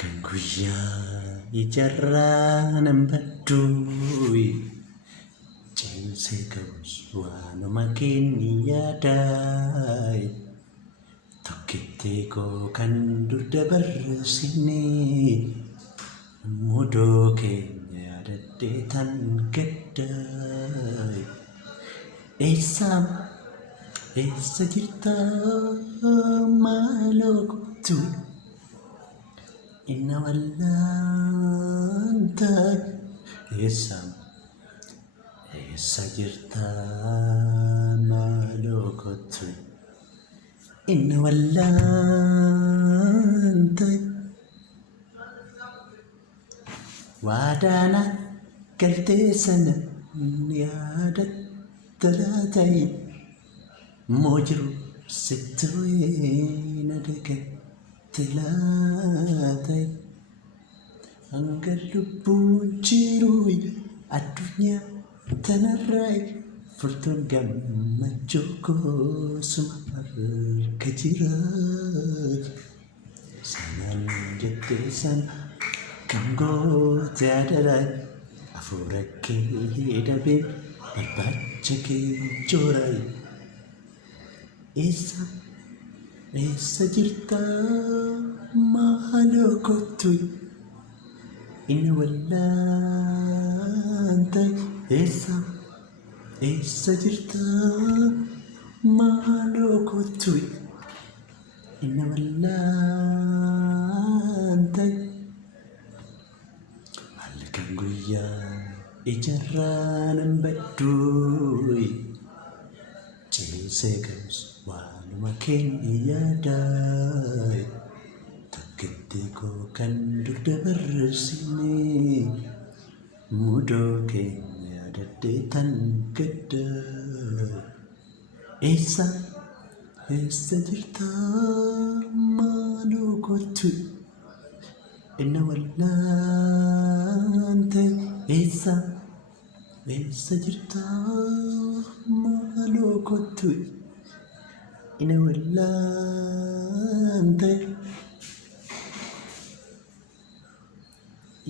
Kan guyyaa ijaarraan badduu cimsee qabus waanuma keenya yaadaay tokkittee koo kan dur dabarsine mudoo keenya yaadaddee tan gaddaay eessa jirta maaloo kottu inna wallaanta eessa jirta maaloo kottu inna wallaanta waadaana galtee sana yaadatta laatayi moo jiru sitti na dagatte laatayi hanga lubbuun jiru addunyaa tanarraa furtuun gammachuu koosuma harka jira sanaan jettee sana kan goote adaraa hafuura kee dhabee barbaacha kee jooraa eessa jirta maaloo kottu inna wallaanta eessa jirta maaloo kottu inna wallaanta halkan guyyaa ijaarraan badduu cimsee qabus waanuma keenya yaadaay tokkittee koo kan dur dabarsine mudoo keenya yaadaddee tan gaddaay eessa jirta maaloo kottu inna wallaanta eessa jirta maaloo kottu inna wallaanta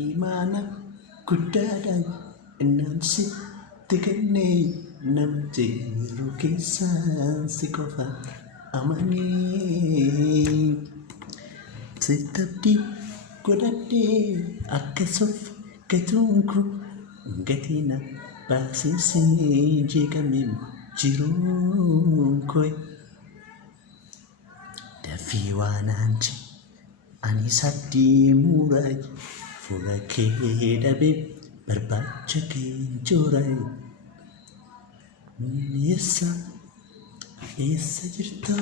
imaana guddaadhaan innaan sitti kennee nama jiru keessaan si qofa amanee sitti abdii godhadhee akkasumas gatuun kun gatiin baasisee jeeqameen jiruun koo dafii waanaanchi ani saddii muuraay fuula kee dhabee barbaacha kee jooraay eessa jirta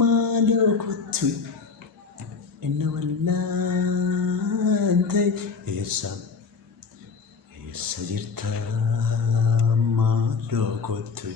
maaloo kottu inna wallaanta eessa jirta maaloo kottu